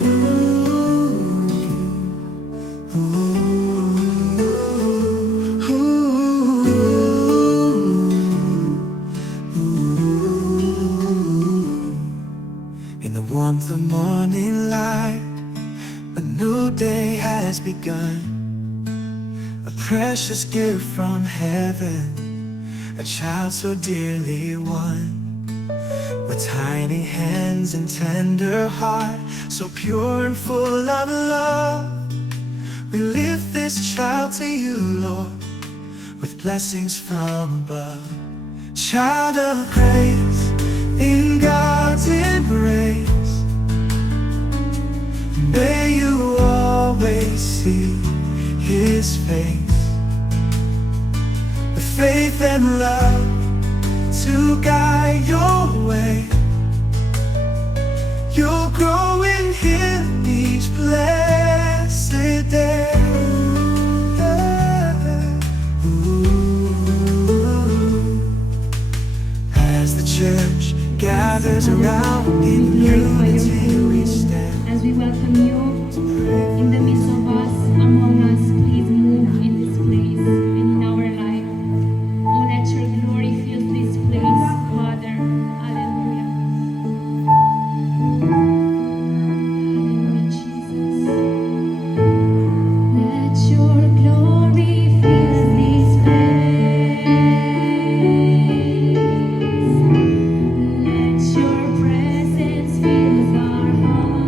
In the warmth of morning light, a new day has begun. A precious gift from heaven, a child so dearly won. With tiny hands and tender heart, so pure and full of love, we lift this child to you, Lord, with blessings from above. Child of praise, in God's embrace, may you always see His face, with faith and love to guide your way. You'll grow in Him each blessed day. As the church gathers around in unity we stand. As we welcome you in the midst of us, among us, please move in this place and in our life. Oh, let your glory fill this place, Father. Hallelujah. Hallelujah, Jesus. Let your glory fill this place. Let your presence fill our hearts.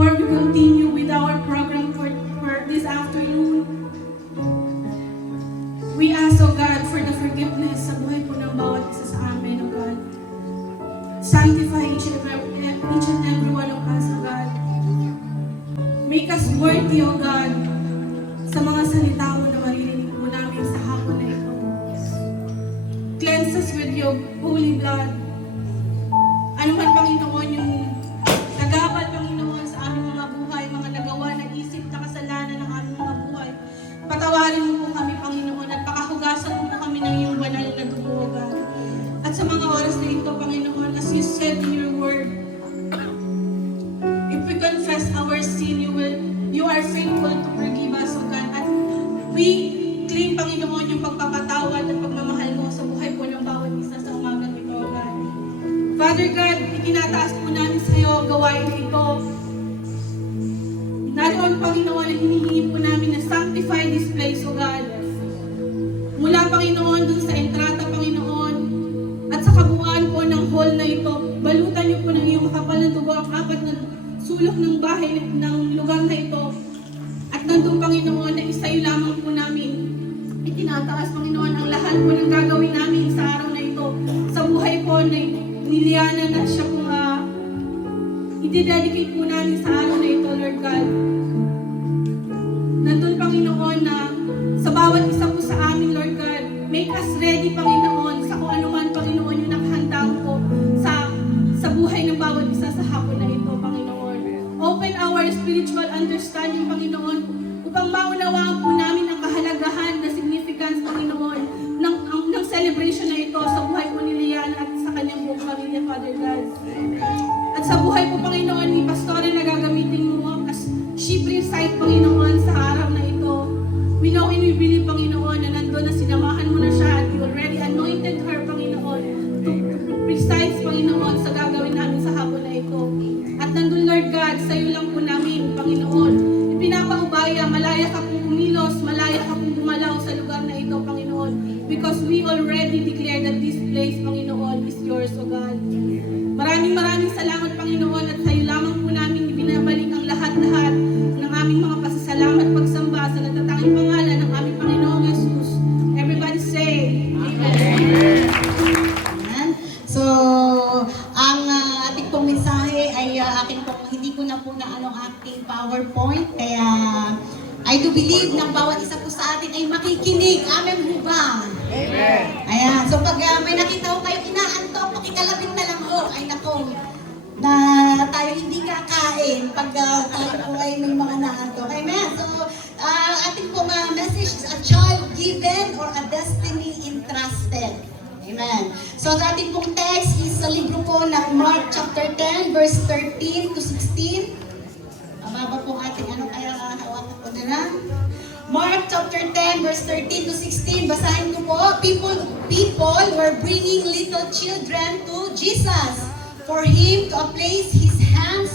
before we continue with our program for this afternoon, we ask, O God, for the forgiveness sa buhay po ng bawat isa sa amin, O God. Sanctify each and every one of us, O God. Make us worthy, O God, sa mga salita mo na maririnig po namin sa hapon na ito. Cleanse us with your holy blood. Ano man, Panginoon, yung nagabal, Panginoon, sa aming mga buhay, mga nagawa na isip na kasalanan ng aming mga buhay. Patawarin mo po kami, Panginoon, at pakahugasan mo po kami ng iyong banal na dugo, O God. At sa mga oras na ito, Panginoon, as you said in your word, if we confess our sin, you are faithful to forgive us, O God. At we claim, Panginoon, yung pagpapatawad at pagmamahal mo sa buhay po ng bawat isa sa umagang ito, O God. Father God, itinataas po namin sa iyo gawain ito. Naroon, Panginoon, ang hinihingi po namin na sanctify this place, O God. Mula, Panginoon, dun sa entrata, Panginoon, at sa kabuuan po ng hall na ito, balutan niyo po ng iyong makapal na dugo ang apat na sulok ng bahay ng lugar na ito. At nandun, Panginoon, na isayo lamang po namin. Itinataas, Panginoon, ang lahat po ng gagawin namin sa araw na ito. Sa buhay po na niliyanan na siya po i-dedicate po namin sa araw na ito, Lord God. Nandun, Panginoon, na sa bawat isa po sa amin, Lord God, make us ready, Panginoon, sa kung ano man, Panginoon, yung naghanda po sa buhay ng bawat isa sa hapon na ito, Panginoon. Open our spiritual understanding, Panginoon, upang maunawaan po namin ang kahalagahan, the significance, Panginoon, ng celebration na ito sa buhay po ni Liana at sa kanyang buong pamilya, Father God. At sa buhay po, Panginoon, ni Pastora na gagamitin mo as she preside, Panginoon, sa araw na ito. We know and we believe, Panginoon, na nandun na sinamahan mo na siya at you already anointed her, Panginoon, to preside, Panginoon, sa gagawin namin sa hapon na ito. At nandun, Lord God, sa iyo lang po namin, Panginoon, ipinapaubaya, malaya ka pong umilos, malaya ka pong gumalaw sa lugar na ito, Panginoon, because we already declare that this place, Panginoon, is yours, O God. Maraming salamat, Panginoon, at sa iyo lamang po namin ibinabalik ang lahat-lahat ng aming mga pasasalamat pagsamba sa natatanging pangalan ng aming Panginoong Jesus. Everybody say, Amen. Amen. So, ang ating pong mensahe ay akin pong hindi ko na po na anong aking PowerPoint. Kaya, I do believe na bawat isa po sa atin ay makikinig. Amen po ba? Amen. Ayan. So, pag may nakita ko kayo inaantok, pakikalapit na lang ho. Ay, nako, na tayo hindi kakain pag tayo po ay may mga naantok. Amen. So, ating pong message is a child given or a destiny entrusted. Amen. So, sa ating pong text is sa libro po ng Mark chapter 10, verse 13 to 16. Mababa po ating kaya hawakan ko na lang. Mark chapter 10, verse 13 to 16. Basahin ko po. People were bringing little children to Jesus for him to place his hands,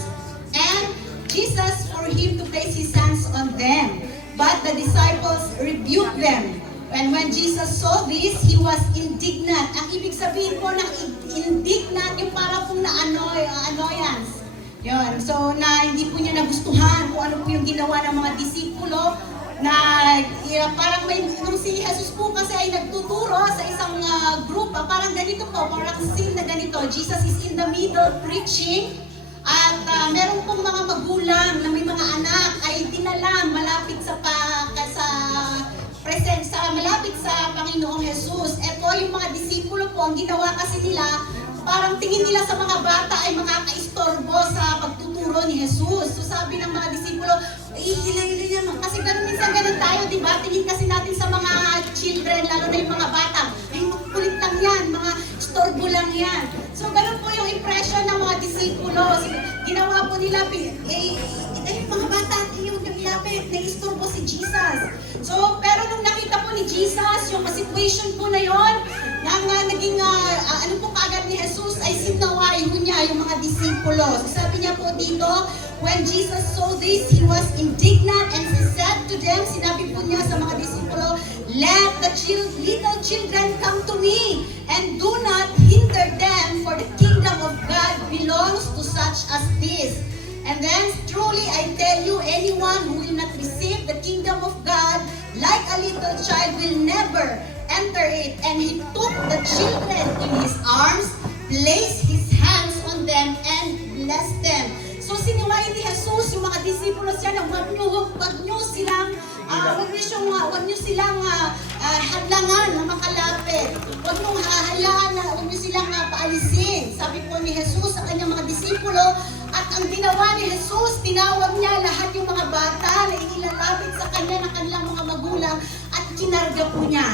and Jesus for him to place his hands on them. But the disciples rebuked them. And when Jesus saw this, he was indignant. Ang ibig sabihin po ng indignant, yung para pong annoyance. Yun. So, na hindi po niya nagustuhan kung ano po yung ginawa ng mga disipulo na parang nung si Jesus po kasi ay nagtuturo sa isang group, parang ganito po, parang scene na ganito. Jesus is in the middle preaching at meron pong mga magulang na may mga anak ay dinala malapit malapit sa Panginoong Jesus. Ito yung mga disipulo po, ang ginawa kasi nila, parang tingin nila sa mga bata ay makakaistorbo sa pagtuturo ni Jesus. So sabi ng mga disipulo, ihilay-hilay naman. Kasi minsan ganun tayo, di ba? Tingin kasi natin sa mga children, lalo na yung mga bata. Ay, kulit lang yan, mga istorbo lang yan. So ganun po yung impression ng mga disipulo. Ginawa po nila, yung mga bata, yung lapit, na-istorbo si Jesus. So, pero nung nakita po ni Jesus, yung situation po na yon, naging, ano po kaagad ni Jesus, ay sinaway ho niya yung mga disipulo. So, sabi niya po dito, when Jesus saw this, he was indignant and he said to them, sinabi po niya sa mga disipulo, let the little children come to me and do not hinder them, for the kingdom of God belongs to such as this. And then, truly, I tell you, anyone who will not receive the kingdom of God like a little child will never enter it. And he took the children in his arms, placed his hands on them, and blessed them. So, siniwain ni Jesus yung mga disipulo siya na wag nyo silang hadlangan na makalapit. Huwag nyo hahayaan na huwag nyo silang paalisin. Sabi po ni Jesus sa kanyang mga disipulo, at ang ginawa ni Jesus, tinawag niya lahat yung mga bata na inilalapit sa kanya ng kanilang mga magulang at kinarga po niya.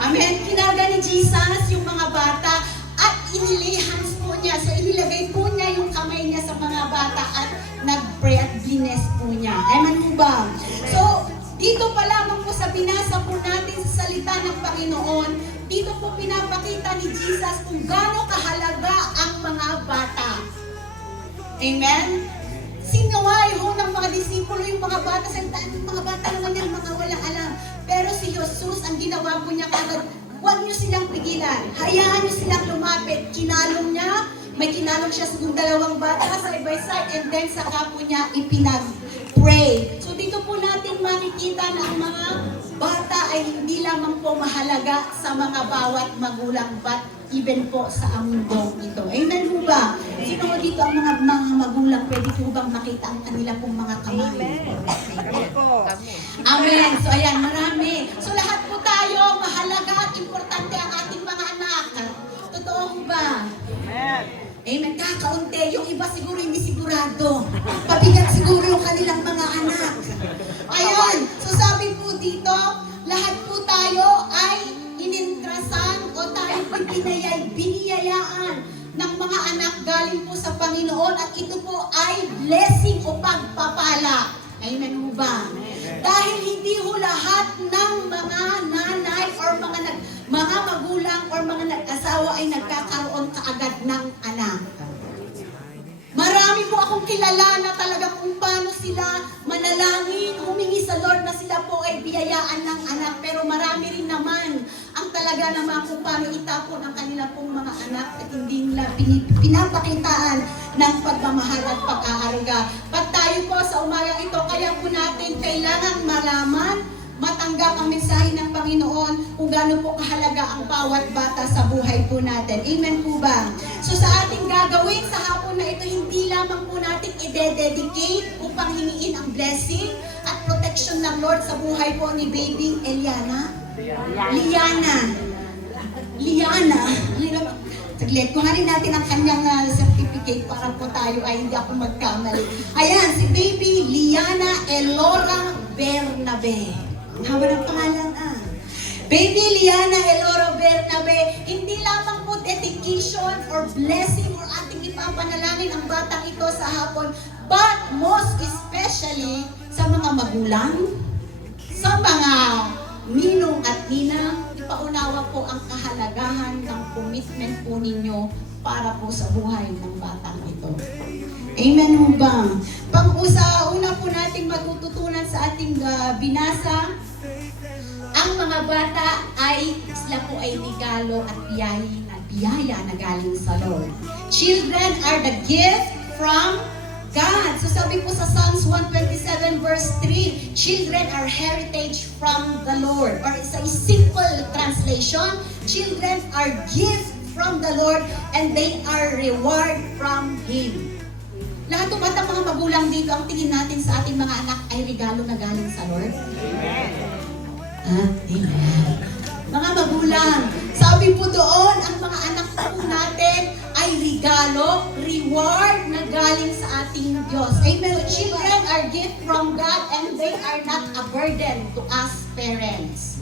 Amen? Kinarga ni Jesus yung mga bata at inilay hands po niya. So inilagay po niya yung kamay niya sa mga bata at nag-pray at bless po niya. Amen po ba? So, dito pa lamang po sa binasa po natin sa salita ng Panginoon, dito po pinapakita ni Jesus kung gaano kahalaga ang mga bata. Amen? Sinaway ho ng mga disipulo yung mga bata. Yung mga bata naman yan, mga walang alam. Pero si Jesus, ang ginawa po niya kagad, huwag niyo silang pigilan. Hayaan niyo silang lumapit. Kinalong niya, may kinalong siya sa dalawang bata side by side, and then saka po niya ipinag-pray. So dito po natin makikita na ang mga bata ay hindi lamang po mahalaga sa mga bawat magulang, but even po sa mundong ito. Amen po ba? Sino dito ang mga magulang pwede po bang makita ang kanila pong mga kamay? Amen. So ayan, marami. So lahat po tayo, mahalaga at importante ang ating mga anak. Totoo po ba? Amen. Kakaunti. Yung iba siguro hindi sigurado. Pabigat siguro yung kanilang mga anak. Ayan. So sabi po dito, lahat po tayo ay inintrasan o tayo po biniyayaan ng mga anak galing po sa Panginoon at ito po ay blessing o pagpapala. Amen po ba? Dahil hindi ho lahat ng mga nanay or mga magulang or mga nag-asawa ay nagkakaroon kaagad ng anak. Marami po akong kilala na talaga kung paano sila manalangin, humingi sa Lord na sila po ay biyayaan ng anak. Pero marami rin naman ang talaga naman kung paano itapon ang kanila pong mga anak at hindi nila pinapakitaan ng pagmamahal at pag-aaruga. Pag tayo po sa umagang ito, kaya po natin kailangan malaman, matanggap ang mensahe ng Panginoon kung gaano po kahalaga ang bawat bata sa buhay po natin. Amen po ba? So sa ating gagawin sa hapon na ito, hindi lamang po natin i-dedicate upang hingiin ang blessing at protection ng Lord sa buhay po ni baby Liana. Saglit, kuhanin natin ang kanyang certificate para po tayo ay hindi ako magkamali. Ayan, si baby Liana Elora Bernabe. Ang haba ng pangalan Baby Liana Elora Bernabe, hindi lamang po dedication or blessing or ating ipapanalangin ang batang ito sa hapon, but most especially sa mga magulang, sa mga ninong at ninang, ipaunawa po ang kahalagahan ng commitment po ninyo para po sa buhay ng batang ito. Amen ho ba? Una po nating matututunan sa ating binasa, ang mga bata ay sila po ay regalo at biyaya na galing sa Lord. Children are the gift from God. So sabi po sa Psalms 127 verse 3, children are heritage from the Lord. Or sa simple translation, children are gift from the Lord and they are reward from Him. Lahat ng mga magulang dito, ang tingin natin sa ating mga anak ay regalo na galing sa Lord. Amen. Amen. Mga magulang, sabi po doon, ang mga anak po natin ay regalo, reward na galing sa ating Diyos. Amen. Children are gift from God and they are not a burden to us parents.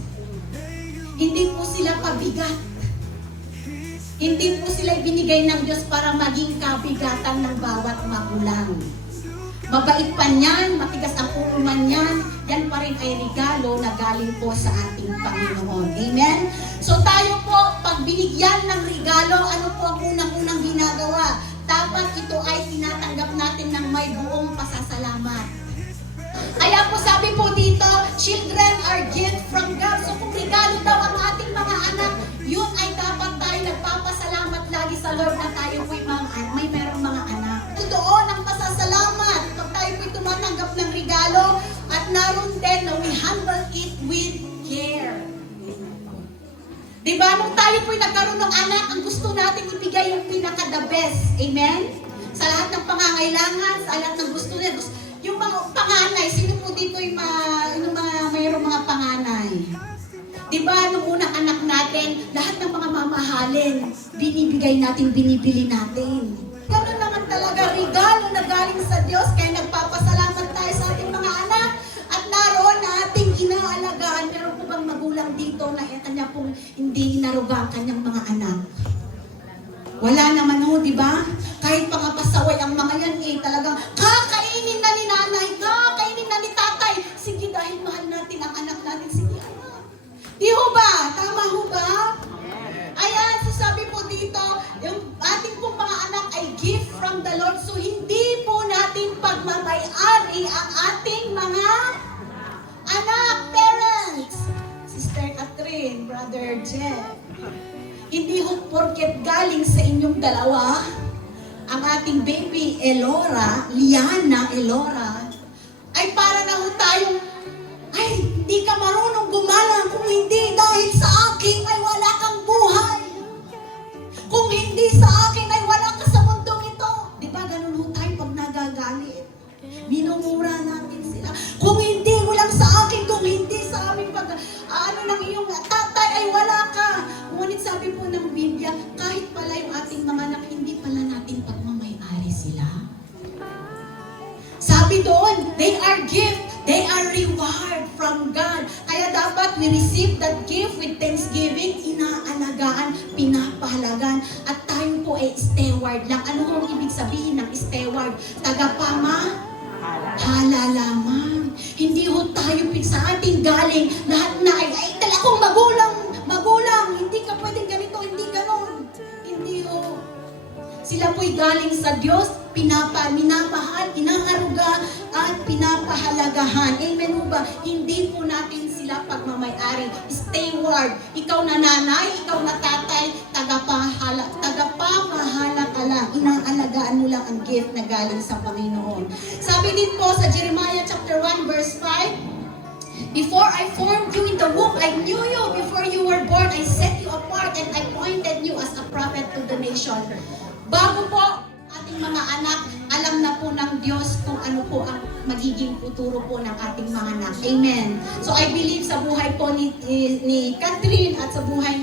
Hindi po sila pabigat. Hindi po sila binigay ng Diyos para maging kabigatan ng bawat magulang. Mabait pa niyan, matigas ang ulo man yan, yan pa rin ay regalo na galing po sa ating Panginoon. Amen? So tayo po, pag binigyan ng regalo, ano po ang unang-unang ginagawa? Dapat ito ay tinatanggap natin ng may buong pasasalamat. Kaya po sabi po dito, children are gift from God. So kung regalo daw ang ating mga anak, yun ay dapat tayo nagpapasalamat lagi sa Lord na tayo po may merong mga anak. Totoo ng pasasalamat naroon din na we handle it with care. Diba, nung tayo po'y nagkaroon ng anak, ang gusto natin ibigay yung pinaka-the best. Amen? Sa lahat ng pangangailangan, sa lahat ng gusto niya. Yung mga panganay, sino po dito yung mayroong mga panganay? Diba, nung unang anak natin, lahat ng mga mamahalin, binibigay natin, binibili natin. Ganun naman talaga, regalo na galing sa Diyos, kaya nagpapasalamat tayo sa ating mga anak. At naroon na ating inaalagaan. Meron po bang magulang dito na kanya pong hindi inaruga ang kanyang mga anak? Wala naman ho, di ba? Kahit mga pasaway ang mga yan talagang kakainin na ni nanay, kakainin na ni tatay. Sige, dahil mahal natin ang anak natin, sige anak. Di ho ba? Tama ho ba? Ayan, so sabi po dito, yung ating pong mga anak ay gift from the Lord. So hindi po natin pagmamayari ang ating mga anak, parents. Sister Catherine, Brother Jeff. Hindi ho porket galing sa inyong dalawa, ang ating baby Elora, Liana Elora, ay para na ho tayong, ay, hindi ka marunong gumalang kung hindi dahil sa akin ay wala kang buhay. Kung hindi sa akin ay wala ka sa mundong ito. Di ba ganun ho tayo pag nagagalit? Minumura natin sila. Kung hindi mo lang sa akin, kung hindi sa aming ng iyong tatay ay wala ka. Ngunit sabi po ng Biblia, kahit pala yung ating mga anak, hindi pala natin pagmamayari sila. Sabi doon, they are gift, they are reward from God. Kaya dapat we receive that gift with thanksgiving, inaalagaan, pinapahalagan, at tayo po ay steward lang. Ano ang ibig sabihin ng steward? Hala lamang. Hindi ho tayo sa ating galing, lahat na ay talakong magulang, hindi ka pwedeng ganito, hindi ganon. Hindi ho. Sila po'y galing sa Diyos, minamahal, inaaruga, at pinapahalagahan. Amen ho ba? Hindi po natin sila pagmamayari. Steward. Ikaw na nanay, ikaw na tatay, tagapamahala ka lang. Inaalagaan mo lang ang gift na galing sa Panginoon. Sabi din po sa Jeremiah chapter 1 verse 5, before I formed you in the womb, I knew you. Before you were born, I set you apart and I appointed you as a prophet to the nation. Bago po ating mga anak, alam na po ng Diyos kung ano po ang magiging futuro po ng ating mga anak. Amen. So I believe sa buhay po ni Catherine at sa buhay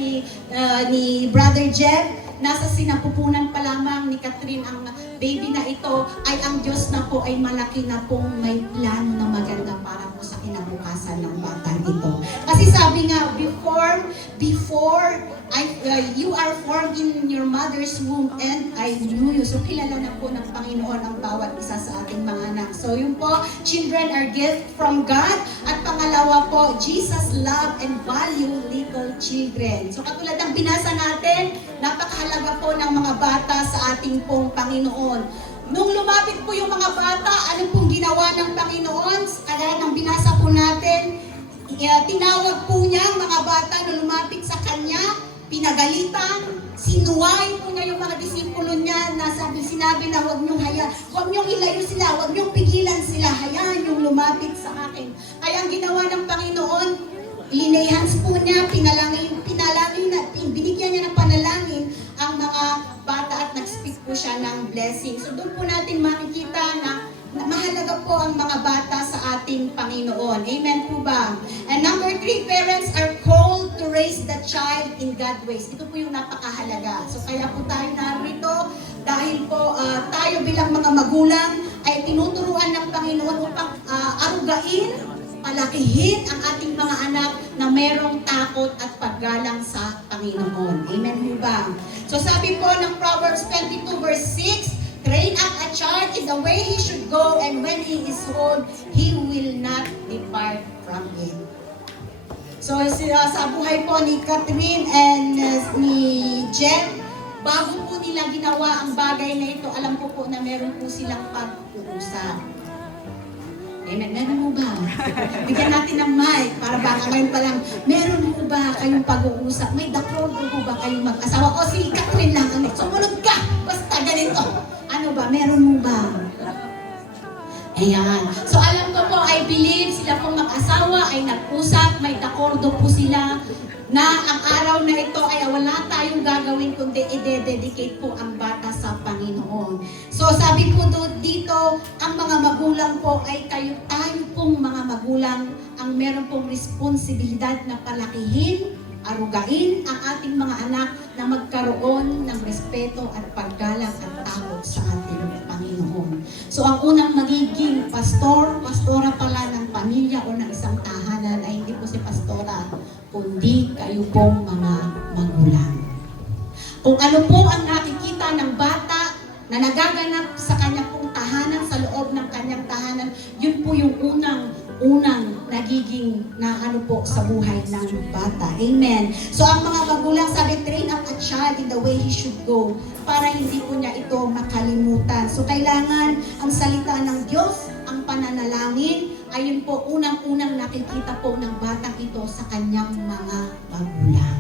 ni Brother Jeb, nasa sinapupunan pa lamang ni Catherine ang baby na ito, ay ang Diyos na po ay malaki na pong may plano na maganda para po sa kinabukasan ng batang ito. Kasi sabi nga, before you are formed in your mother's womb and I knew you. So kilala na po ng Panginoon ang bawat isa sa ating mga anak. So yun po, children are gift from God. At pangalawa po, Jesus love and value little children. So katulad ng binasa natin, napakahalaga po ng mga bata sa ating pong Panginoon. Nung lumapit po yung mga bata, ano pong ginawa ng Panginoon? Kaya nang binasa po natin, tinawag po niya ang mga bata na lumapit sa Kanya, pinagalitan, sinuway po niya yung mga disipulo niya na sinabi na huwag niyong ilayo sila, huwag niyong pigilan sila, hayaan yung lumapit sa akin. Kaya ang ginawa ng Panginoon, linehans po niya, pinalangin na, binigyan niya ng panalangin ang mga bata at nag-speak po siya ng blessing. So doon po natin makikita na mahalaga po ang mga bata sa ating Panginoon. Amen po ba? And number 3, parents are called to raise the child in God's ways. Ito po yung napakahalaga. So kaya po tayo narito dahil po tayo bilang mga magulang ay tinuturuan ng Panginoon upang arugain, palakihin ang ating mga anak na merong takot at paggalang sa Panginoon. Amen po ba? So sabi po ng Proverbs 22 verse 6, train up a child in the way he should go, and when he is old, he will not depart from it. So sa buhay po ni Catherine and ni Jen, bago po nila ginawa ang bagay na ito, alam ko po na meron po silang pag-uusap. Amen. Meron mo ba? Bigyan natin ng mic para baka ngayon pa lang, meron mo ba kayong pag-uusap? May dakron mo ba kayong mag-asawa? O si Catherine lang ang sumunod ka! Basta ganito. Ano ba? Meron mo ba? Ayan. So alam ko po, I believe sila pong mag-asawa ay nag-usap, may dakordo po sila na ang araw na ito ay wala tayong gagawin kundi i-dedicate po ang bata sa Panginoon. So sabi po dito, ang mga magulang po ay tayo pong mga magulang ang meron pong responsibilidad na palakihin, arugain ang ating mga anak na magkaroon ng respeto at paggalang at takot sa ating Panginoon. So ang unang magiging pastora pala ng pamilya o ng isang tahanan ay hindi po si pastora, kundi kayo pong mga magulang. Kung ano po ang nakikita ng bata na nagaganap sa kanya pong tahanan, sa loob ng kanyang tahanan, yun po yung unang nagiging na ano po sa buhay ng bata. Amen. So ang mga magulang sabi, train up a child in the way he should go para hindi po niya ito makalimutan. So kailangan ang salita ng Diyos, ang pananalangin, ayun po unang-unang nakikita po ng batang ito sa kanyang mga magulang.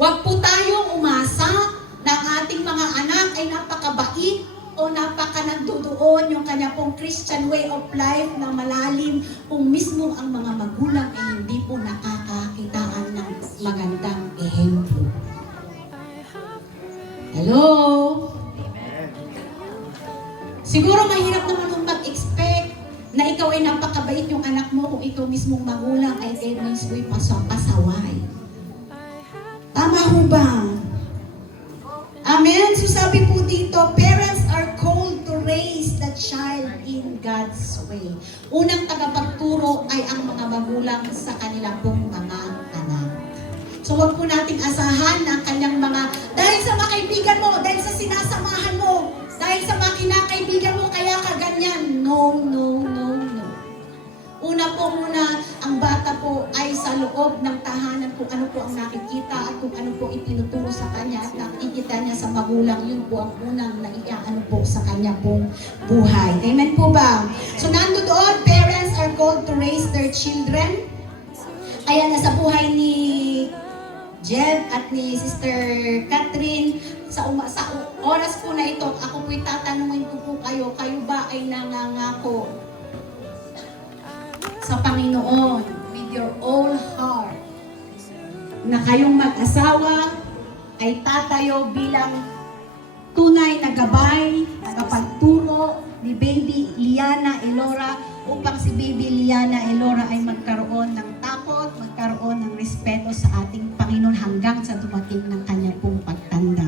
Huwag po tayong umasa na ang ating mga anak ay napakabait o napakanagdudoon yung kanya pong Christian way of life na malalim kung mismo ang mga magulang ay hindi po nakakakitaan ng magandang ehemplo. Hello? Siguro mahirap naman kung mag-expect na ikaw ay napakabait yung anak mo kung ikaw mismong magulang ay mismo'y pasaway. Tama ho ba? Amen? So sabi po dito, parents are called to raise the child in God's way. Unang tagapagturo ay ang mga magulang sa kanila pong mga anak. So wag po nating asahan na kanyang mga, dahil sa mga kaibigan mo, dahil sa sinasamahan mo, dahil sa mga kinakaibigan mo, kaya ka ganyan. No, no, no, no. Una po muna, ang bata po ay sa loob ng tahanan kung ano po ang nakikita at kung ano po itinuturo sa kanya at nakikita niya sa magulang, yun po ang unang naiaano po sa kanya pong buhay. Amen po ba? So nandoon, parents are called to raise their children. Kaya nasa buhay ni Jeb at ni Sister Catherine, sa oras po na ito, ako po'y tatanungin ko po kayo ba ay nangangako sa Panginoon with your whole heart na kayong mag-asawa ay tatayo bilang tunay na gabay, tagapagturo ni Baby Liana Elora upang si Baby Liana Elora ay magkaroon ng takot, magkaroon ng respeto sa ating Panginoon hanggang sa dumating ng kanya pong pagtanda.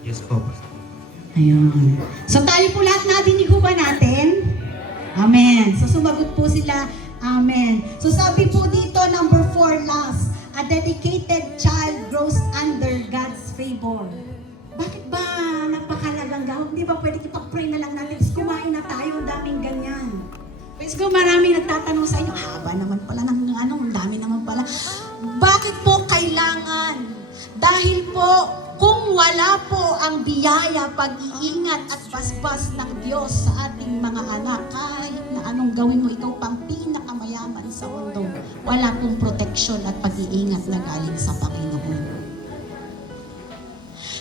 Yes po, Pastor. Ayun. So tayo po lahat nadinig ba natin? Amen. So sumagot po sila, amen. So sabi po dito, number 4, last, a dedicated child grows under God's favor. Bakit ba napakalagang gawin? Di ba pwede ipag-pray na lang natin, kumain na tayo, ang daming ganyan. Pwede ko maraming nagtatanong sa inyo, haba naman pala ng ang dami naman pala. Bakit po kailangan? Dahil po, kung wala po ang biyaya, pag-iingat at basbas ng Diyos sa ating mga anak, kahit na anong gawin mo, ikaw pang pinakamayaman sa mundo, wala pong proteksyon at pag-iingat na galing sa Panginoon.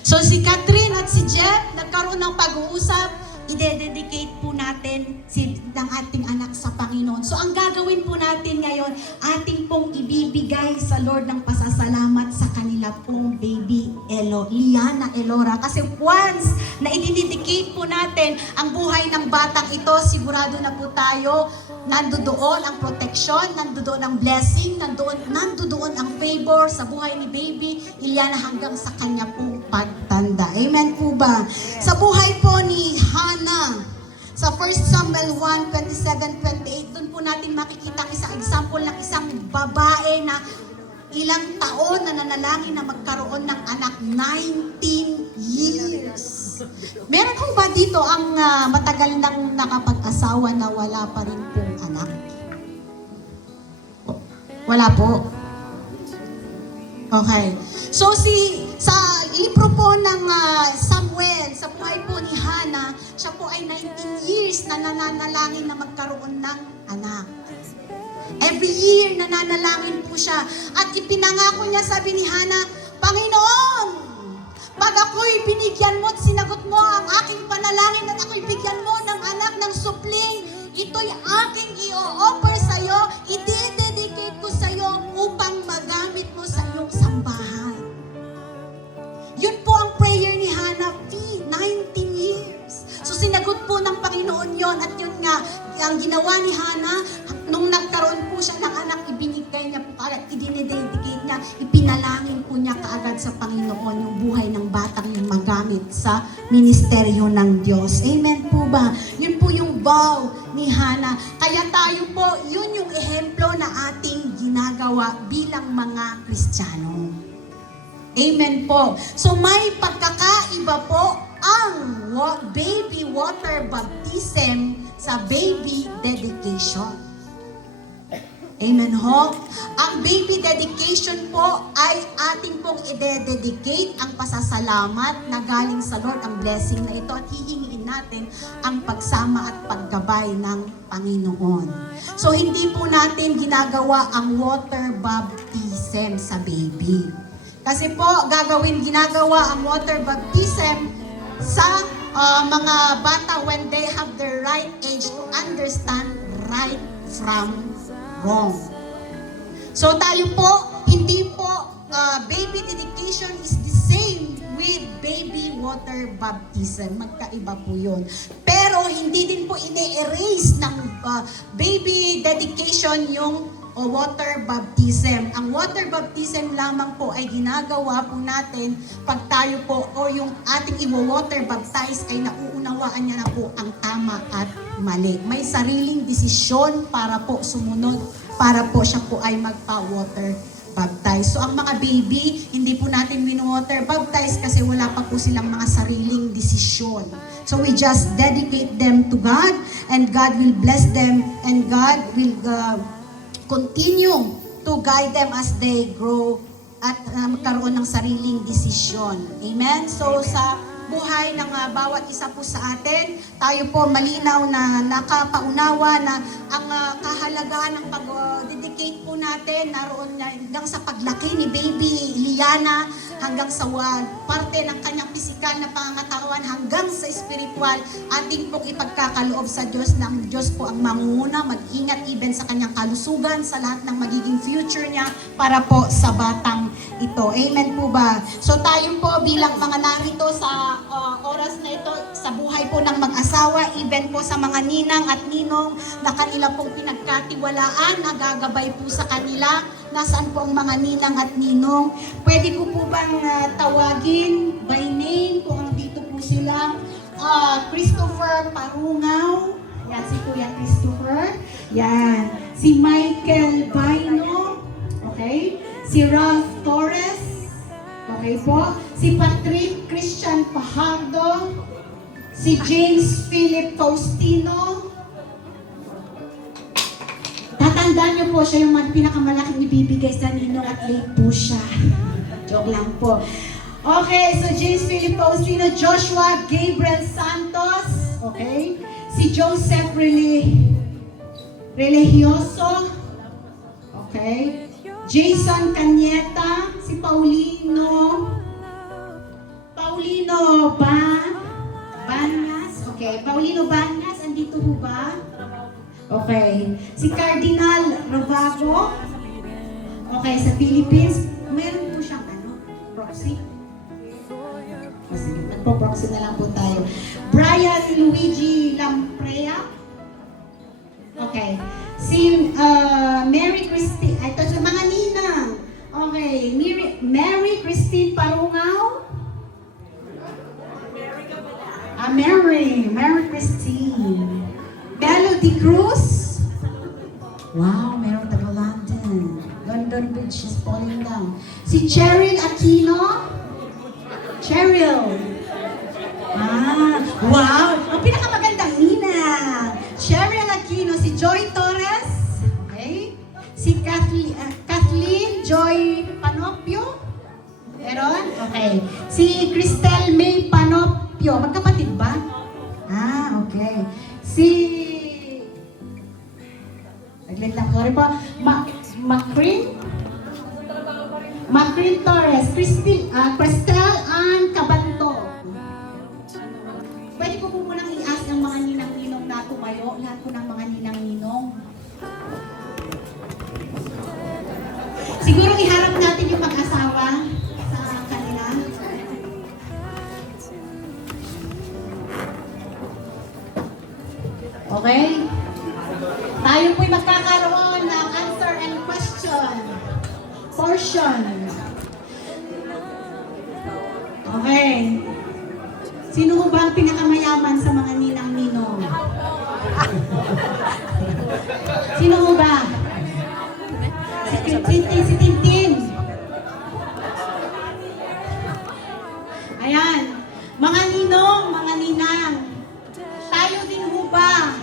So si Catherine at si Jeff, nagkaroon ng pag-uusap, i-dedicate po natin ng ating anak sa Panginoon. So ang gagawin po natin ngayon, ating pong ibibigay sa Lord ng pasasalamat sa kanila pong Baby Liana Elora. Kasi once na i-dedicate po natin ang buhay ng batang ito, sigurado na po tayo, nandoon ang protection, nandoon ang blessing, nandoon ang favor sa buhay ni Baby Liana hanggang sa kanya pong pagtanda. Amen po ba? Sa buhay po ni Hannah, sa 1 Samuel 1, 27-28, doon po natin makikita ang isang example ng isang babae na ilang taon na nanalangin na magkaroon ng anak, 19 years. Meron kong ba dito ang matagal nang nakapag-asawa na wala pa rin pong anak? Wala po. Okay. So sa libro po ng Samuel, sa buhay po ni Hannah, siya po ay 19 years na nananalangin na magkaroon ng anak. Every year, nananalangin po siya. At ipinangako niya, sabi ni Hannah, Panginoon, pag ako'y binigyan mo at sinagot mo ang aking panalangin at ako'y bigyan mo ng anak ng supling, ito ito'y aking i-offer sa'yo, i-dedicate ko sa'yo upang magamit mo sa iyong sambahan. Yun po ang prayer ni Hannah, 19 years. So sinagot po ng Panginoon yon, at yun nga, ang ginawa ni Hannah, nung nagkaroon po siya ng anak, ibinigay niya po kaagad, i-dedicate niya, ipinalangin po niya kaagad sa Panginoon yung buhay ng batang yung magamit sa ministeryo ng Diyos. Amen po ba? Yun po yung vow ni Hannah. Kaya tayo po, yun yung ehemplo na ating ginagawa bilang mga Kristiyano. Amen po. So may pagkakaiba po ang baby water baptism sa baby dedication. Amen ho. Ang baby dedication po ay ating pong i-dedicate ang pasasalamat na galing sa Lord, ang blessing na ito, at hihingiin natin ang pagsama at paggabay ng Panginoon. So hindi po natin ginagawa ang water baptism sa baby. Kasi po, ginagawa ang water baptism sa mga bata when they have the right age to understand right from wrong. So tayo po, hindi po, baby dedication is the same with baby water baptism. Magkaiba po yun. Pero hindi din po ine-erase ng baby dedication yung water baptism. Ang water baptism lamang po ay ginagawa po natin pag tayo po o yung ating i-water baptize ay nauunawaan niya na po ang tama at mali. May sariling desisyon para po sumunod, para po siya po ay magpa-water baptize. So ang mga baby, hindi po natin win-water baptize kasi wala pa po silang mga sariling desisyon. So we just dedicate them to God, and God will bless them, and God will continue to guide them as they grow at magkaroon ng sariling desisyon. Amen? So sa buhay ng bawat isa po sa atin, tayo po malinaw na nakapaunawa na ang kahalagahan ng pag-dedicate po natin naroon hanggang sa paglaki ni baby Liana, hanggang sa parte ng kanyang pisikal na pangangatawan, hanggang sa spiritual, ating pong ipagkakaloob sa Diyos na ang Diyos po ang mangunguna, mag-ingat even sa kanyang kalusugan, sa lahat ng magiging future niya para po sa batang ito. Amen po ba? So tayo po bilang mga narito sa oras na ito, sa buhay po ng mag-asawa, even po sa mga ninang at ninong na kanila pong pinagkatiwalaan, nagagabay po sa kanila. Nasaan po ang mga ninang at ninong? Pwede ko po bang tawagin by name kung andito po sila? Christopher Parungaw. Yan, si Kuya Christopher. Yan. Si Michael Baino. Okay. Si Ralph Torres. Okay po. Si Patrick Christian Pajardo. Si James Philip Faustino. Tatandaan niyo po, siya yung pinakamalaking ibibigay sa ninong at late po siya. Joke lang po. Okay, so James Philip Faustino, Joshua Gabriel Santos. Okay. Si Joseph Religioso. Okay. Jason Canieta. Si Paulino Banyas. Okay, Paulino Banyas, andito po ba? Okay. Si Cardinal Ravago. Okay, sa Philippines. Meron po siyang proxy. Sige, nagpo-proxy na lang po tayo. Brian Luigi Lamprea. Okay. Si Mary Christine. Ito sa mga ninang. Okay. Mary Christine Parungaw. Mary Christine. Melody Cruz. Wow, meron taga London. London Bridge is falling down. Si Cheryl Aquino. Cheryl. Wow. Ang pinakamagandang nina. Cheryl Aquino. Si Joy Torres. Okay. Si Kathleen Joy Panopio. Meron? Okay. Si Cristel May Panopio. Magkapatid ba? Okay. Si Saglit lang, sorry po. Macrin Torres, Cristel Ann Cabanto. Pwede ko po munang i-ask ang mga ninang-ninong na tumayo. lahat po ng mga ninang-ninong. Siguro iharap natin yung mag-asawa sa kanila. Okay? Tayo po'y magkakaroon ng answer and question portion. Okay. Sino ho ba ang pinakamayaman sa mga ninang-ninong? Sino ho ba? Si Tintin. Ayan. Mga ninong, mga ninang, tayo din ho ba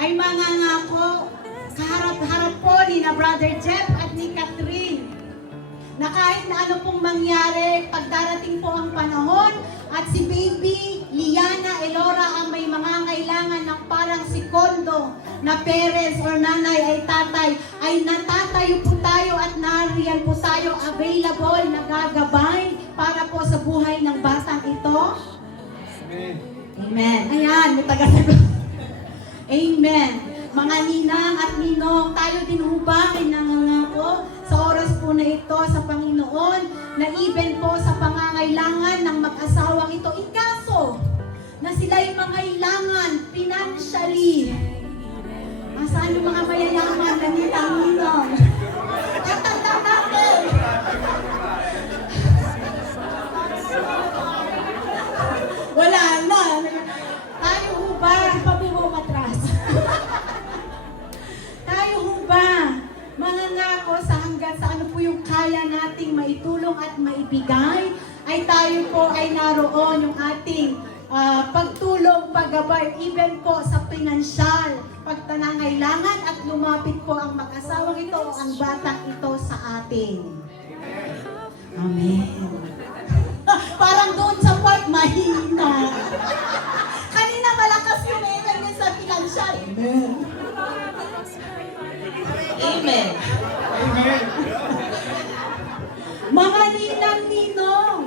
ay mga ngako kaharap-harap po ni na Brother Jeff at ni Catherine na kahit na ano pong mangyari, pag darating po ang panahon at si Baby Liana Elora ang may mga kailangan ng parang si Kondo na parents or nanay ay tatay, ay natatayo po tayo at nariyan po tayo available na gagabay para po sa buhay ng batang ito. Amen. Ayan, may taga-sagot. Amen. Mga ninang at ninong, tayo din hubang ay nangangako sa oras po na ito sa Panginoon na even po sa pangangailangan ng mag-asawang ito, ikaso na sila'y mangailangan financially. Saan yung mga mayayaman na ninang-ninong? Tatanda natin! Wala na. Tayo hubang pabubumatras. Tayo ba, mga ngako sa hanggang sa ano po yung kaya nating maitulong at maibigay, ay tayo po ay naroon yung ating pagtulong, paggabay, even po sa pinansyal, pagtanangailangan at lumapit po ang mag-asawang ito o ang batang ito sa atin. Amen. Parang doon sa part, mahina. Kanina malakas yung amen sa pinansyal. Amen. Amen. Mga ninang-ninong,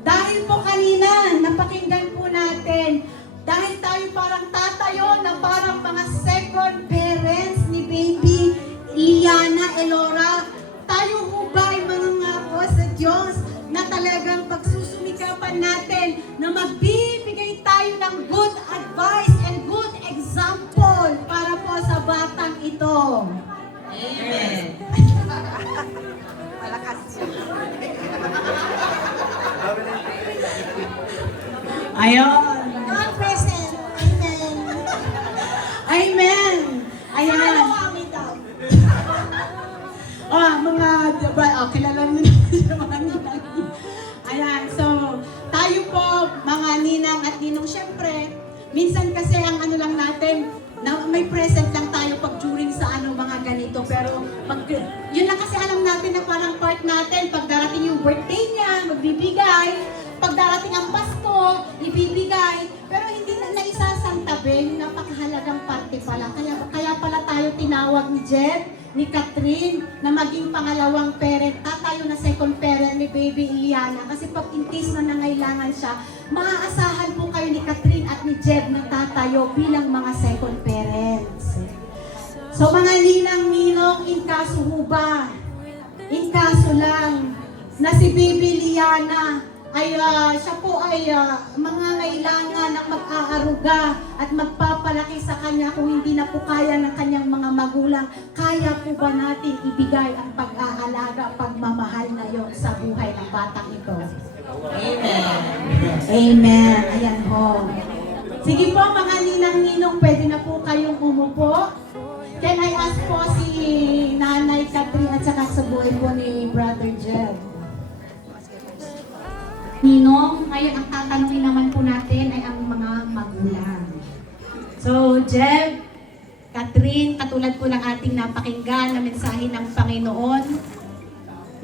dahil po kanina, napakinggan po natin, dahil tayo parang tatayo na parang mga second parents ni Baby Liana Elora, tayo ho ba ay mga ngako sa Diyos na talagang pagsusumikapan natin na magbibigay tayo ng good advice and good example para po sa batang ito. Amen. Ayun. God present. Amen. Amen. Ayan. Kilala nyo na yung mga ninang. Ayan, so, tayo po, mga ninang at ninong, syempre, minsan kasi ang ano lang natin, na may present lang tayo pag during sa ano mga ganito, pero pag, yun lang kasi alam natin na parang part natin, pag darating yung birthday niya, magbibigay, pag darating ang Pasko, ibibigay, pero hindi na naisasantabi, yung napakahalagang parte pala. Kaya pala tayo tinawag ni Jed, ni Catherine, na maging pangalawang parent, tayo na second parent ni Baby Iliana. Kasi pag in case na nangailangan siya, maaasahan po kayo ni Catherine at ni Jed na tatayo bilang mga second parents. So mga ninang-ninong, inkaso ho ba? Inkaso lang na si Baby Liana ay siya po ay mangangailangan ng mag-aaruga at magpapalaki sa kanya kung hindi na po kaya ng kanyang mga magulang. Kaya po ba natin ibigay ang pag-aalaga, pagmamahal na yon sa buhay ng batang ito? Amen. Amen. Ayan ho. Sige po mga ninang-ninong, pwede na po kayong umupo. Can I ask po si Nanay Catherine at saka sa buhay po ni Brother Jed? Ninong, ngayon ang tatanungin naman po natin ay ang mga magulang. So, Jeb, Catherine, katulad po ng ating napakinggan na mensahe ng Panginoon,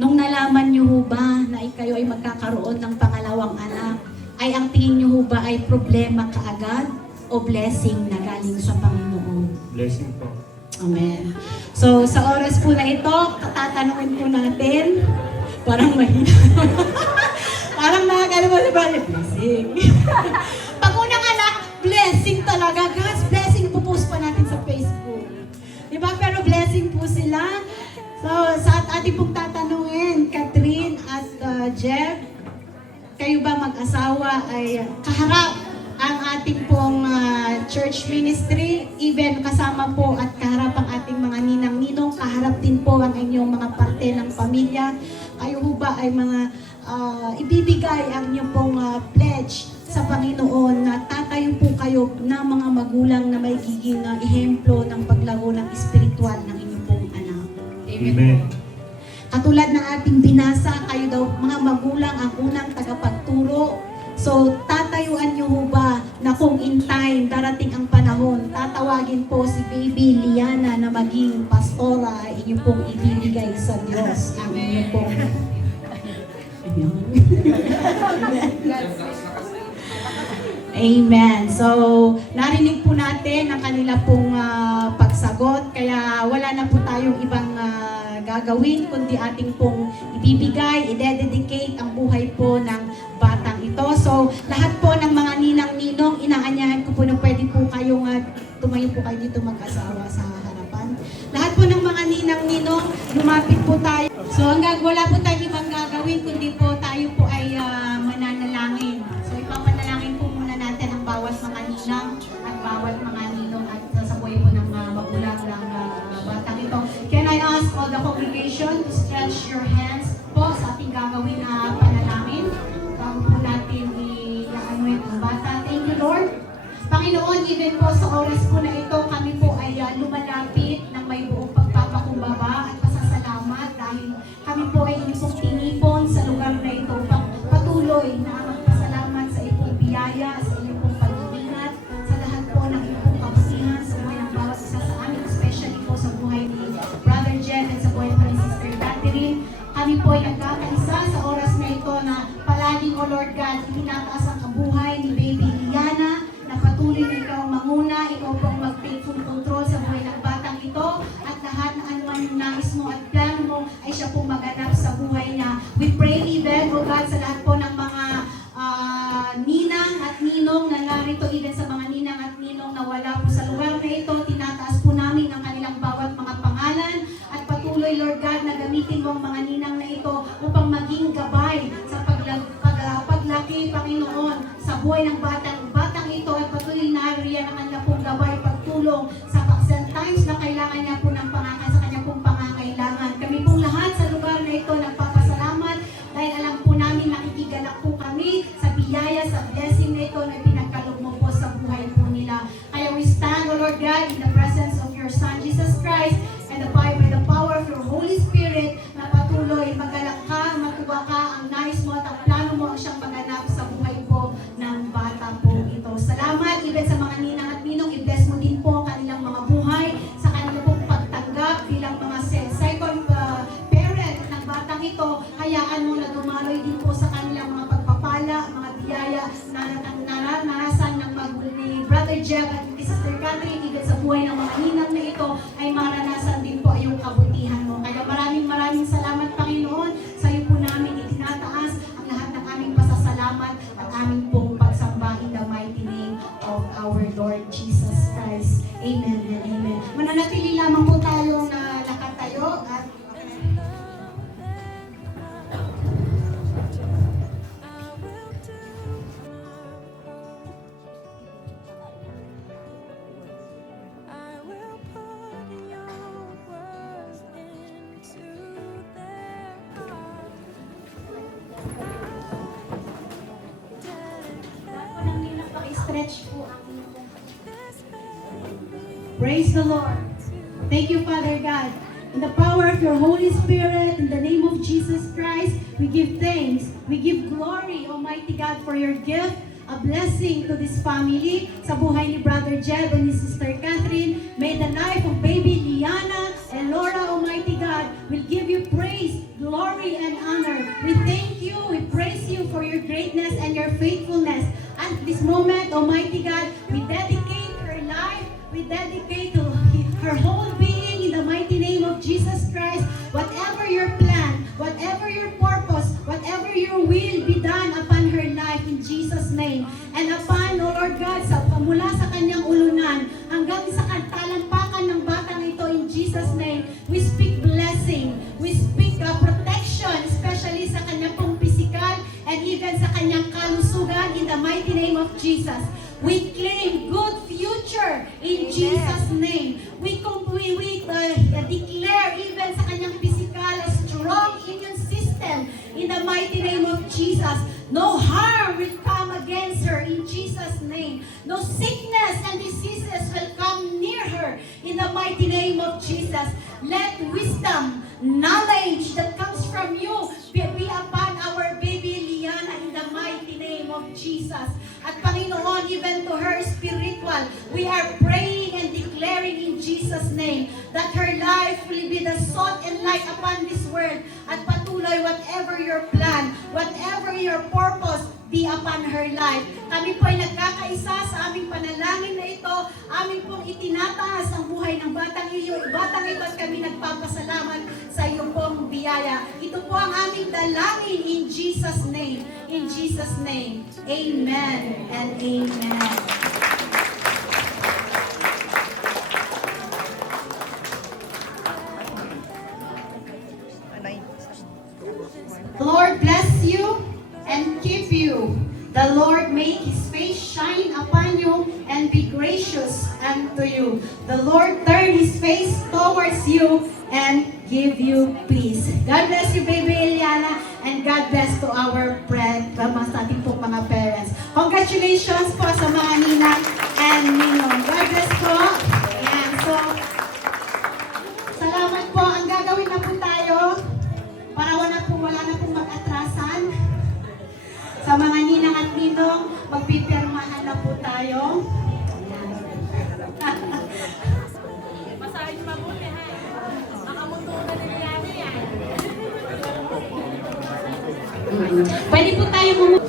nung nalaman niyo ho ba na kayo ay magkakaroon ng pangalawang anak, ay ang tingin niyo ho ba ay problema kaagad o blessing na galing sa Panginoon? Blessing po. Amen. So, sa oras po na ito, tatanungin po natin, parang mahina. Parang nakakano mo diba? Blessing. Pag unang anak, blessing talaga. God's blessing, pupus pa asawa ay kaharap ang ating pong church ministry, even kasama po at kaharap ang ating mga ninang-ninong, kaharap din po ang inyong mga parte ng pamilya. Kayo ho ba ay mga ibibigay ang inyong pong pledge sa Panginoon na tatayo po kayo na mga magulang na may giging ehemplo ng paglago ng espiritual ng inyong pong anak. Amen. Katulad ng ating binasa, kayo daw mga magulang ang unang tagapagturo. So, tatayuan niyo ho ba na kung in time, darating ang panahon, tatawagin po si Baby Liana na maging pastora, inyong pong ibibigay sa Diyos. Ang inyong pong... Amen. So, narinig po natin ang kanila pong pagsagot, kaya wala na po tayong ibang gagawin, kundi ating pong ibibigay, i-dedicate ang buhay po ng batang ito. So, lahat po ng mga ninang-ninong, inaanyahan ko po na pwede po kayong tumayo po kayo dito mag-asawa sa harapan. Lahat po ng mga ninang-ninong, lumapit po tayo. So, hanggang wala po tayong ibang gagawin, kundi po tayo po ay mananalangin. So, ipapanalangin po muna natin ang bawat mga ninang at bawat mga ninong at sasabuhay po ng magulang ng batang ito. Can I ask all the congregation to stretch your hands po sa ating gagawin na panalangin? Bago po natin i-anoint ang bata. Thank you, Lord. Panginoon, even po sa oras po na ito, kami po ay lumalapit ng may buong pagpapakumbaba at pasasalamat dahil kami po ay inyong tinipon sa lugar na ito. Patuloy na magpasalamat sa iyong biyaya, sa iyong pong pag-iingat, sa lahat po ng iyong pong kabusihan, sa buhay ng bawat isa sa amin, especially po sa buhay ni Brother Jen at sa buhay po ni Sister Catherine. Kami po ay nagkakaisa sa oras na ito na palaging, O Lord God, itinataas ang kabuhay ni Baby Liana, na patuloy na ikaw manguna, ikaw pong mag-take full control sa buhay ng batang ito, at lahat na anuman yung nais mo at plano mo ay siya pong maganap sa buhay niya. We pray even, O God, sa lahat po ng mga ninang at ninong na narito, even sa mga ninang at ninong na wala po sa lugar na ito, tinataas po namin ang kanilang bawat mga pangalan, at patuloy, Lord God, na gamitin mo ang mga ninang na ito upang maging gabay sa paglaki, Panginoon, sa buhay ng batang ito, at patuloy nariyan ang kanya pong gabay, pagtulong sa times na kailangan niya po ng sa kanya pong pangangailangan. Kami pong lahat sa lugar na ito nagpapasalamat dahil alam po namin nakikiganap po kami sa biyaya, sa blessing na ito na pinagkaloob mo po sa buhay po nila. Kaya we stand, O Lord God, in the presence of your Son, Jesus Christ, and by the power of your Holy Spirit, na patuloy magalak ka, matuwa ka, ang nais mo at ang plano mo ang siyang maganap sa buhay po ng bata po ito. Salamat, even sa mga ninang at ninong, i-bless mo din po ang kanilang mga buhay, sa kanilang pong pagtanggap bilang mga second parent ng batang ito. Hayaan mo na dumaloy din po sa kanilang mga pagpapala, mga biyaya na naranasan ng magulang ni Brother Jeff at ni Sister Catherine, even sa buhay ng mga ninang na ito ay maranasan din po yung kabutihan mo. Kaya maraming salamat, Panginoon. Sa iyo po namin itinataas ang lahat ng aming pasasalamat at aming pong pagsamba in the mighty name of our Lord Jesus Christ. Amen and amen. Mananatili lamang po tayo na nakatayo at I will put your words into their heart. stretch po ang inyong. Praise the Lord. Thank you, Father God. In the power of your Holy Spirit, in the name of Jesus Christ, we give thanks. We give glory, Almighty God, for your gift, a blessing to this family, sa buhay ni Brother Jeb and his Sister Catherine. May the life of baby Liana and Laura, Almighty God, will give you praise, glory, and honor. We thank you, we praise you for your greatness and your faithfulness. At this moment, Almighty God, we dedicate her life, we dedicate to her whole being in the mighty name of Jesus Christ. Whatever your plan, whatever your purpose, whatever your will be done upon her life in Jesus' name. And upon, O Lord God, mula sa kanyang ulunan hanggang sa talampakan ng batang ito in Jesus' name, we speak blessing, we speak protection, especially sa kanyang pong physical and even sa kanyang kalusugan. in Jesus' name. We declare even sa kanyang physical strong immune system in the mighty name of Jesus. No harm will come against her in Jesus' name. No sickness and diseases will come near her in the mighty name of Jesus. Let wisdom, knowledge that comes from you be upon our baby Liana in the mighty name of Jesus. At Panginoon, even to her spiritual, we are praying and declaring in Jesus' name that her life will be the salt and light upon this world. At patuloy, whatever your plan, whatever your purpose, be upon her life. Kami po ay nagkakaisa sa aming panalangin na ito. Amin pong itinataas ang buhay ng batang ito at kami nagpapasalamat sa iyong pong biyaya. Ito po ang aming dalangin in Jesus' name. In Jesus' name. Amen and amen. Lord bless you and keep you. The Lord make His face shine upon you and be gracious unto you. The Lord turn His face towards you and give you peace. God bless you, baby Eliana, and God bless to our friend, sa ating pong mga parents. Congratulations po sa mga ninang and ninong. God bless po. Ayan, so, salamat po. Ang gagawin na po tayo, para wala na pong mag-atrasan. Sa mga ninang at ninong, magpipirmahan na po tayo. Masahin mabuti ha. Makamuntungan na niya yan. Pwede po tayo muna.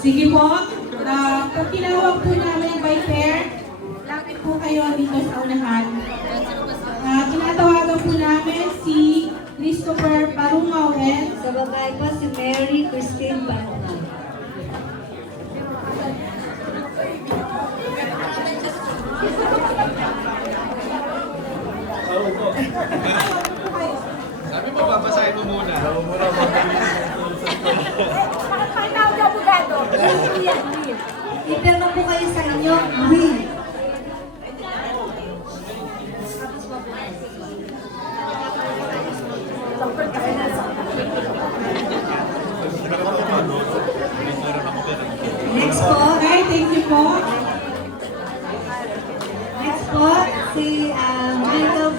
Sige po, pag tinawag po namin by pair, lapit po kayo dito sa unahan. Tinatawagan po namin si Christopher Barungaw and Sa babae po si Mary Christine Barungaw. Sabi mo, babasahin mo muna. Ipirma po kayo sa inyo, will. Next po, okay, thank you po. next po, si Michael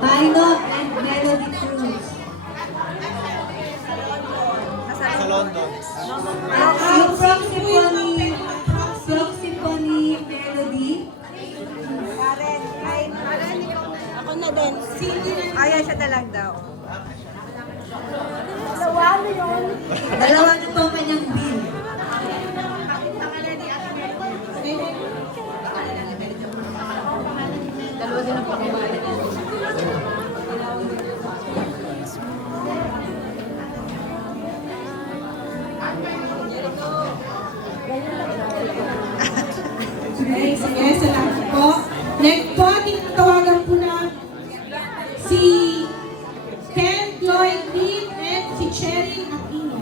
Baino and Melody Cruz. Yung proxy po ni Melody. Ako na din. Kaya siya na lang daw. Dalawa na po ang kanyang bill. Okay, sige, salamat po. Next po, tinatawagan po na si Ken Lloyd Lee and si Cheryl Aquino.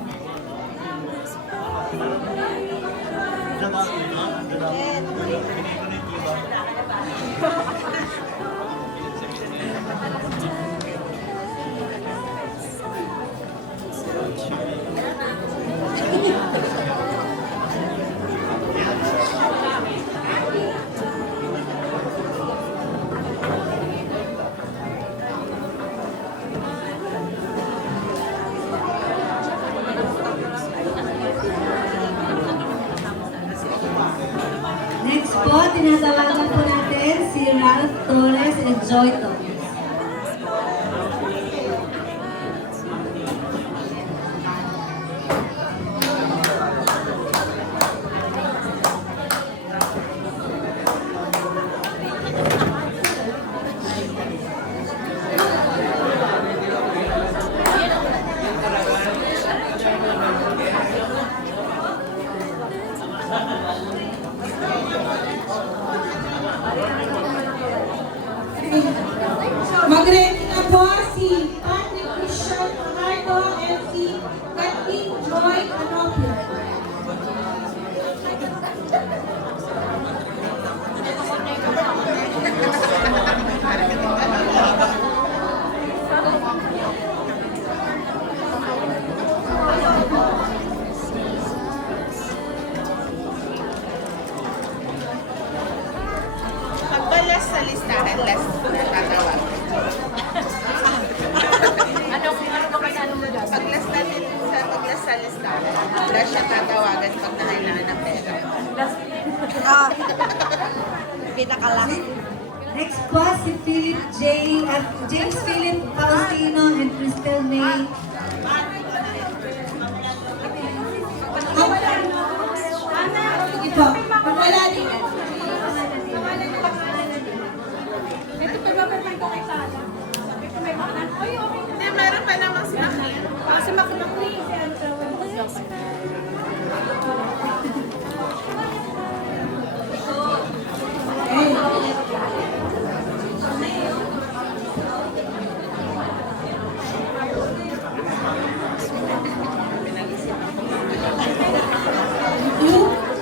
Next po, tinatawagan po natin si Ralph Torres and Joy Torres. Mag-ready na po si Patrick Christian Marco and si Kathleen Joy Anopio. Pagbalas sa listahan, last na tatawag. Paglas natin sa paglas sa listahan, last siya tatawagan pag nangailangan ng pera. Pinakalas. Next po, si Philip J. at James Philip Faustino and Cristel May. Sige po. Wala din. Ito pa ba ko kay Sala? Ito may mga ay, okay. Hindi, meron pa namang sinakyan. Si Makmakli.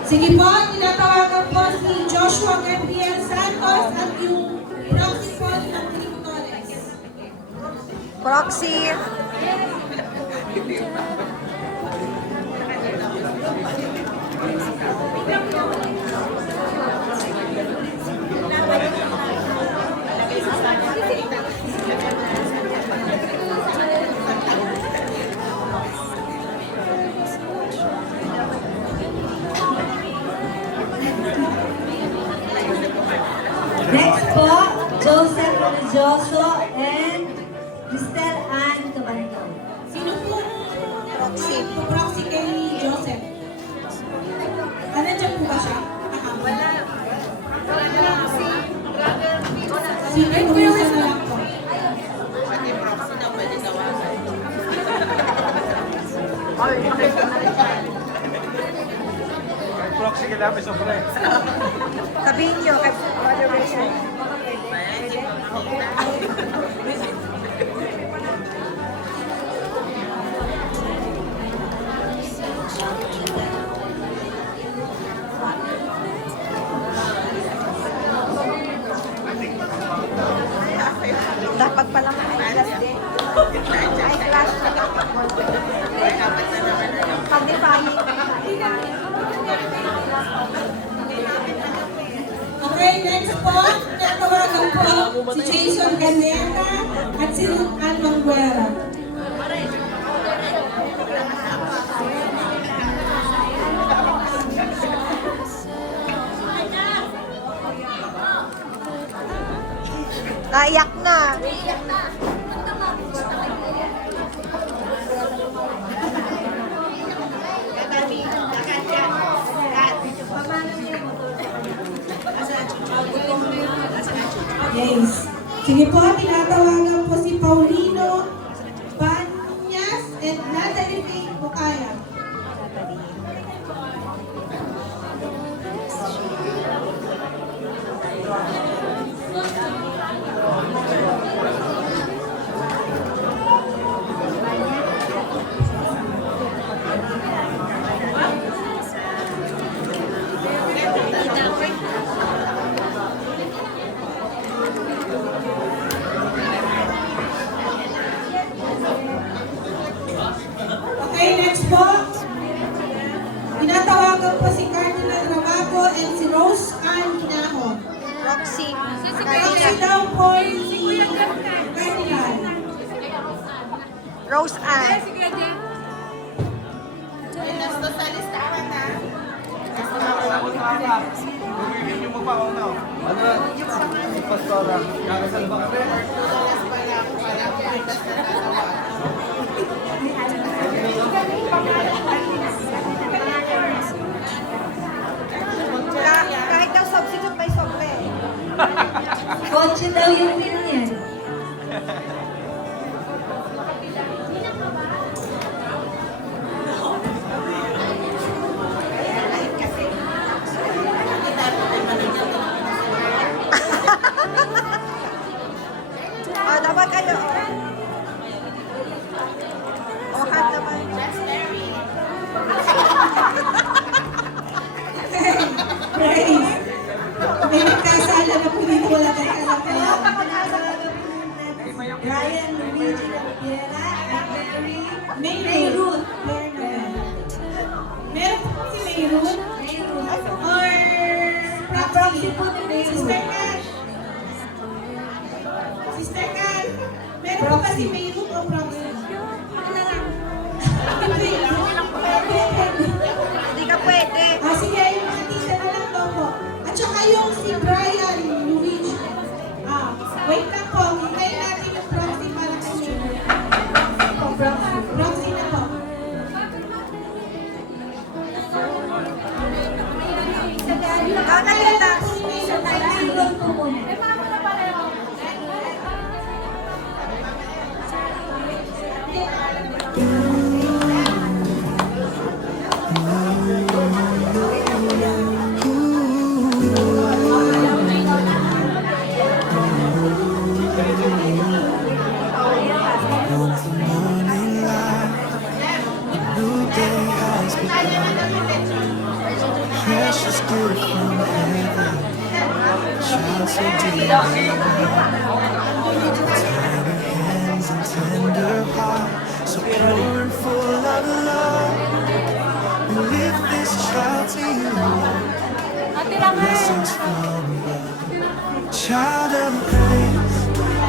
Sige po, tinatawagan po si Joshua Gabriel Santos at yung proxy po ng Tributores. Proxy. Next po, Joseph Religioso and Cristel Ann Cabando. Sino po? Proxy. Proxy kay Joseph. Nandiyan po ba siya? Wala. Si Edwin na lang po. Pati proxy na pwede tawagan. Proxy ka namin sobra eh. Sabihin niyo kay moderation. Dapat pala may class din. May class na dapat. Pag-defying. Okay, next po, natawagan po si Jason Caneta at si Ruth Ann Manguera. Naiyak na. Yes. Sige po, tinatawagan po si Paulino Banyas and Natalie Faye Bukaya. Okay, next po. Tinatawagan po si Cardinal Rabago and si Rose Ann Hinahon. Roxy. Roxy daw po si Cardinal. Rose Ann. Nasto sa listahan na. Bumibigyan niyo mo pa ako na. Ano? Pastora. Kakasal ba kami? Kahit daw substitute may soble. Kotse daw yung meal niyan. Sister Kat, meron po kasi may root o proxy. Ano na lang? Hindi ka pwede. Sige, yung artista na lang daw po. At saka yung si Brian Luigi. Wait lang po, hintayin natin yung proxy para kasi. Proxy na po. Ikaw na kita. Want the morning light, a new day has begun. Precious gift from heaven, child so dear. Tiny hands and tender heart, so pure and full of love. We lift this child to you, blessings from above. Child of praise,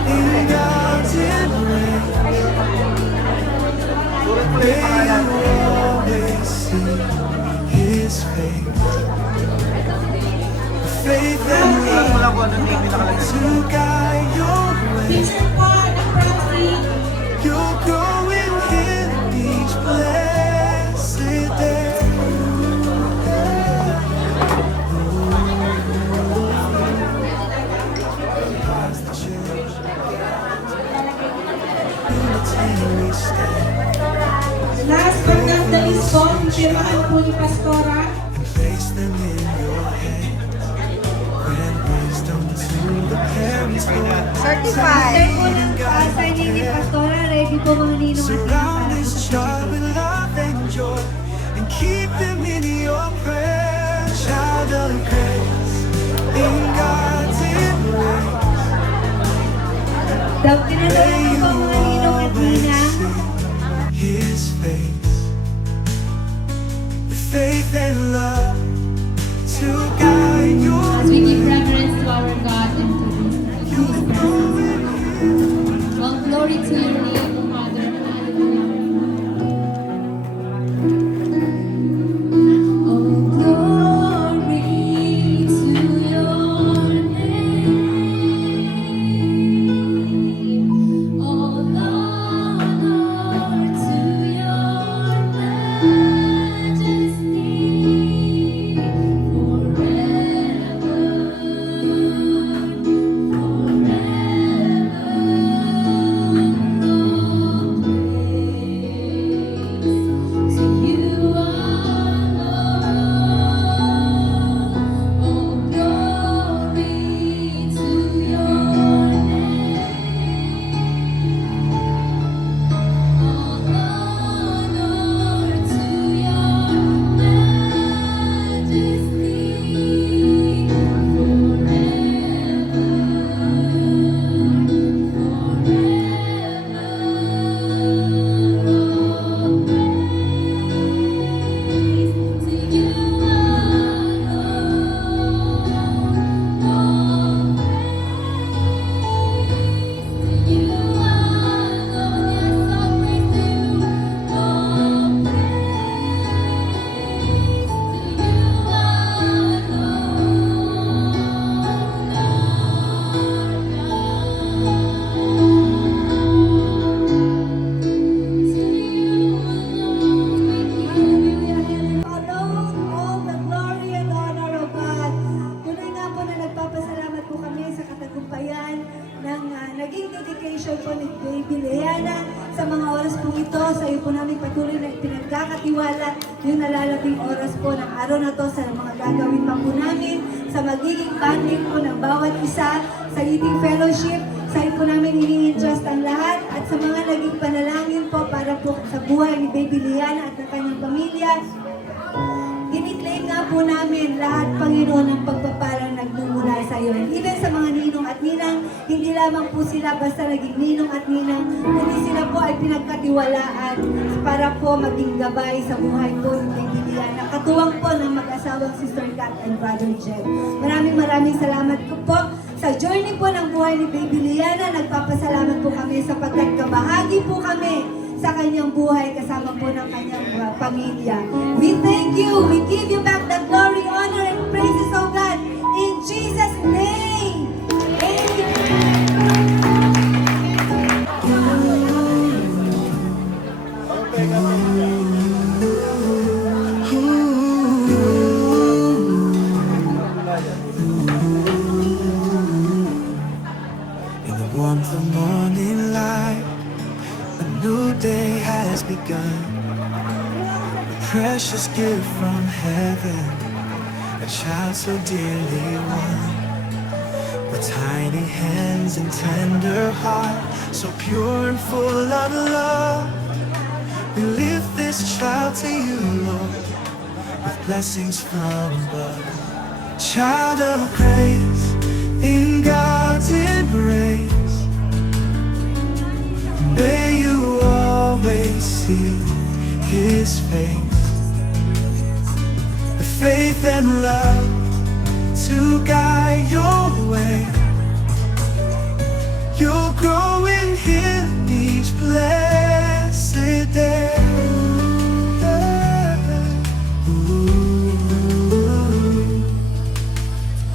in God's embrace. May you always see His face. Faith and Alam mo lang kung anong name yung nakalagay. love to guide your way. Picture po ng proxy. You'll grow in Him each blessed day. As the church, unity we stand. Last but not the least po, pirmahan po ni Pastora. Place them in your hand. Grant wisdom to the parents, Lord. Certified. Signing ni Pastora, ready po mga ninong at Surround ninang. this child with love and joy, and keep them in your prayer. Child of grace, in God's embrace. Tinanong po mga ninong at ninang. His face, with faith and love to guide your As we give reverence to our God and to His presence. All glory to your name, O Father. Hallelujah. All glory to your name. All honor to your majesty. All the glory and honor of God. Tunay nga po na nagpapasalamat po kami sa katagumpayan ng naging dedication po ni Baby Leana sa mga oras po ito. Sa iyo po namin patuloy na pinagkakatiwala yung nalalabing oras po ng araw na to sa mga gagawin pa po namin, sa magiging banding po ng bawat isa, sa eating fellowship. Sa iyo po namin ini-entrust ang lahat at sa mga naging panalangin po para po sa buhay ni Baby Leana at ng kanyang pamilya. Diniklaim nga po namin lahat, Panginoon, ng pagpapalang nagmumula sa iyo. And even sa mga ninong at ninang, hindi lamang po sila basta naging ninong at ninang, kundi sila po ay pinagkatiwalaan para po maging gabay sa buhay po ni Baby Liana. Katuwang po ng mag-asawang Sister Kat and Brother Jeb. Maraming salamat ko po Sa journey po ng buhay ni Baby Liana, nagpapasalamat po kami sapagkat kabahagi po kami sa kanyang buhay kasama po ng kanyang pamilya. We thank you. We give you back the glory, honor, and praises, oh God. In Jesus' name. Amen. In the warmth of morning light, a new day has begun. A precious gift from heaven, a child so dearly won. With tiny hands and tender heart, so pure and full of love, we lift this child to you, Lord, with blessings from above. Child of praise, in God's embrace, may you always see His face, with faith and love to guide your way. You'll grow in Him each blessed day.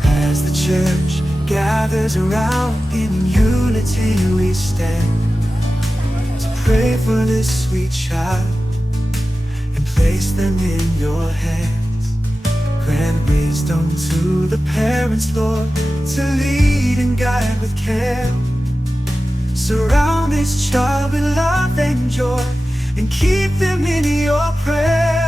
As the church gathers around, in unity we stand to pray for this sweet child and place them in your hands. Grant wisdom to the parents, Lord, to lead and guide with care. Surround this child with love and joy, and keep them in your prayer.